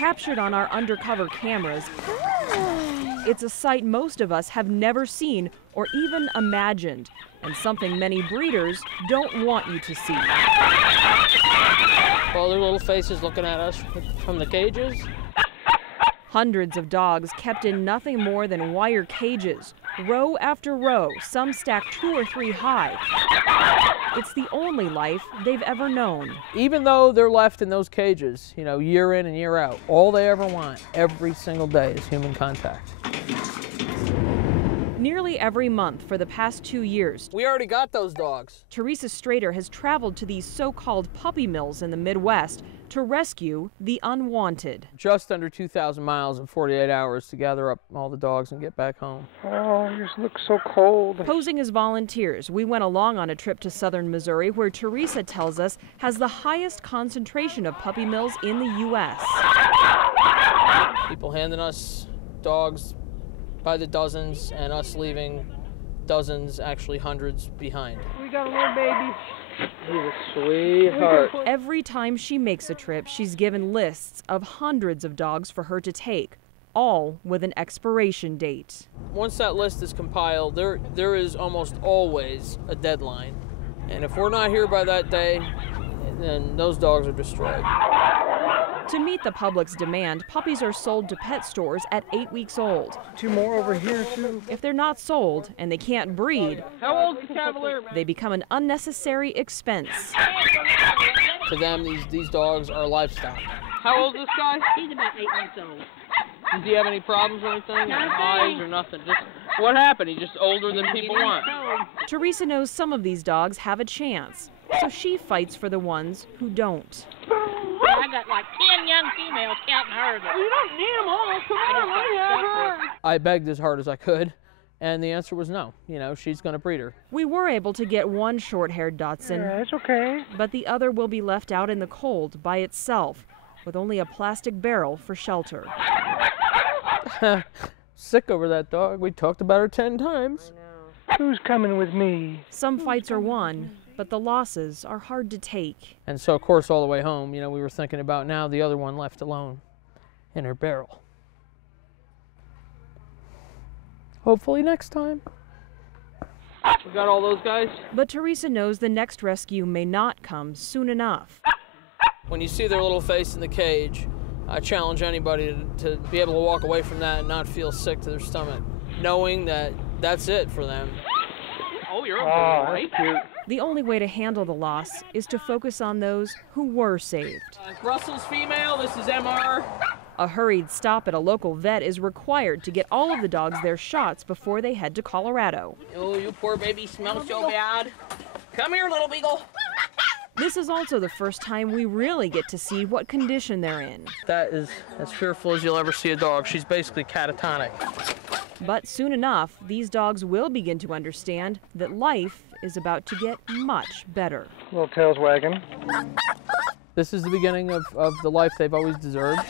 Captured on our undercover cameras, it's a sight most of us have never seen or even imagined, and something many breeders don't want you to see. All their little faces looking at us from the cages. Hundreds of dogs kept in nothing more than wire cages, row after row, some stacked 2 or 3 high. It's the only life they've ever known. Even though they're left in those cages, you know, year in and year out, all they ever want every single day is human contact. Nearly every month for the past 2 years, We already got those dogs. Teresa Strader has traveled to these so-called puppy mills in the Midwest to rescue the unwanted. Just under 2,000 miles in 48 hours to gather up all the dogs and get back home. Oh, you just look so cold. Posing as volunteers, we went along on a trip to southern Missouri where Teresa tells us has the highest concentration of puppy mills in the U.S. People handing us dogs by the dozens and us leaving dozens, actually hundreds behind. We got a little baby. He's a sweetheart. Every time she makes a trip, she's given lists of hundreds of dogs for her to take, all with an expiration date. Once that list is compiled, there is almost always a deadline. And if we're not here by that day, then those dogs are destroyed. To meet the public's demand, puppies are sold to pet stores at 8 weeks old. 2 more over here, too. If they're not sold and they can't breed, How old's the Cavalier? they become an unnecessary expense. To them, these dogs are livestock. How old is this guy? He's about 8 months old. Does he have any problems or anything? Nothing. Eyes or nothing? Just what happened? He's just older than people want. Teresa knows some of these dogs have a chance, so she fights for the ones who don't. I got like 10 young females counting her. You don't need them all. Come on, let me have her. I begged as hard as I could, and the answer was no. You know, she's going to breed her. We were able to get one short-haired Dachshund, Yeah, it's okay. but the other will be left out in the cold by itself, with only a plastic barrel for shelter. Sick over that dog. We talked about her 10 times. Who's coming with me? Some fights are won, but the losses are hard to take. And so, of course, all the way home, you know, we were thinking about now the other one left alone in her barrel. Hopefully next time. We got all those guys? But Teresa knows the next rescue may not come soon enough. When you see their little face in the cage, I challenge anybody to be able to walk away from that and not feel sick to their stomach, knowing that that's it for them. Oh, you're okay, right? That's cute. The only way to handle the loss is to focus on those who were saved. Russell's female, this is MR. A hurried stop at a local vet is required to get all of the dogs their shots before they head to Colorado. Oh, you poor baby smells so bad. Come here, little beagle. This is also the first time we really get to see what condition they're in. That is as fearful as you'll ever see a dog. She's basically catatonic. But soon enough, these dogs will begin to understand that life is about to get much better. Little tails wagging. This is the beginning of the life they've always deserved.